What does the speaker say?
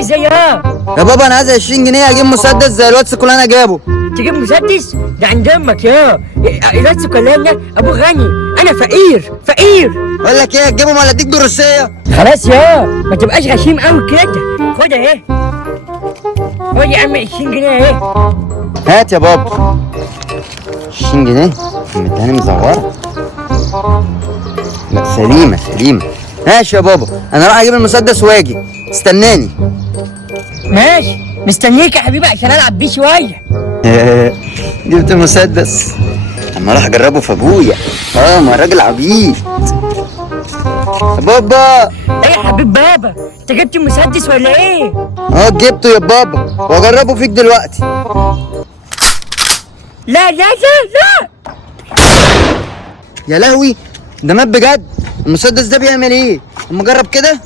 ازاي يا بابا انا عايز 20 جنيه اجيب مسدس زي الواد سكولانة جابه. تجيب مسدس؟ ده عند امك يا الواد سكولانة ابو غني، انا فقير فقير. اقول لك ايه، تجيبهم ولا اديك دروسيه؟ خلاص يا ما تبقاش غشيم قوي كده. خد اهي، خد يا عم 20 جنيه اهي. هات يا بابا 20 جنيه مداني مزوره. لا سليمه سليمه. ماشي يا بابا، انا راح اجيب المسدس واجي، استناني. ماشي مستنيك يا حبيبي عشان العب بيه شويه. جبت مسدس، اما راح اجربه في ابويا. ما الراجل عبيط. يا بابا. ايه يا حبيب بابا، انت جبت المسدس ولا ايه؟ جبته يا بابا واجربه فيك دلوقتي. لا لا لا لا. يا لهوي، ده مات بجد. المسدس ده بيعمل ايه؟ اما اجرب كده.